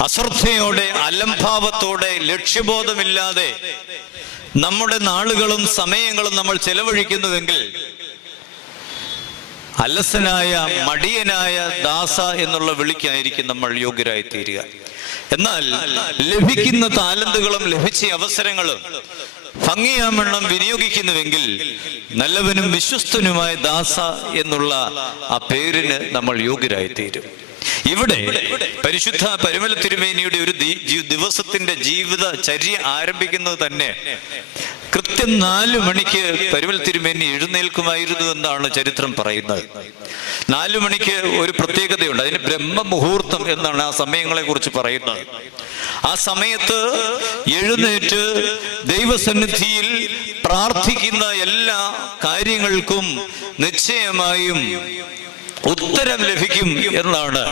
അശ്രദ്ധയോടെ അലംഭാവത്തോടെ ലക്ഷ്യബോധമില്ലാതെ നമ്മുടെ നാളുകളും സമയങ്ങളും നമ്മൾ ചെലവഴിക്കുന്നുവെങ്കിൽ അലസനായ മടിയനായ ദാസ എന്നുള്ള വിളിക്കായിരിക്കും നമ്മൾ യോഗ്യരായി തീരുക എന്നാൽ ലഭിക്കുന്ന താലന്തുകളും ലഭിച്ച അവസരങ്ങളും ഭംഗിയാമണ്ണം വിനിയോഗിക്കുന്നുവെങ്കിൽ നല്ലവനും വിശ്വസ്തനുമായ ദാസ എന്നുള്ള ആ പേരിന് നമ്മൾ യോഗ്യരായി തീരും ഇവിടെ പരിശുദ്ധ പരിമല തിരുമേനിയുടെ ഒരു ദിവസത്തിന്റെ ജീവിത ചര്യ ആരംഭിക്കുന്നത് തന്നെ കൃത്യം നാലു മണിക്ക് പരിമൽ തിരുമേനി എഴുന്നേൽക്കുമായിരുന്നു എന്നാണ് ചരിത്രം പറയുന്നത്. നാലു മണിക്ക് ഒരു പ്രത്യേകതയുണ്ട്. അതിന് ബ്രഹ്മമുഹൂർത്തം എന്നാണ് ആ സമയങ്ങളെ കുറിച്ച് പറയുന്നത്. ആ സമയത്ത് എഴുന്നേറ്റ് ദൈവസന്നിധിയിൽ പ്രാർത്ഥിക്കുന്ന എല്ലാ കാര്യങ്ങൾക്കും നിശ്ചയമായും ഉത്തരം ലഭിക്കും എന്നാണ്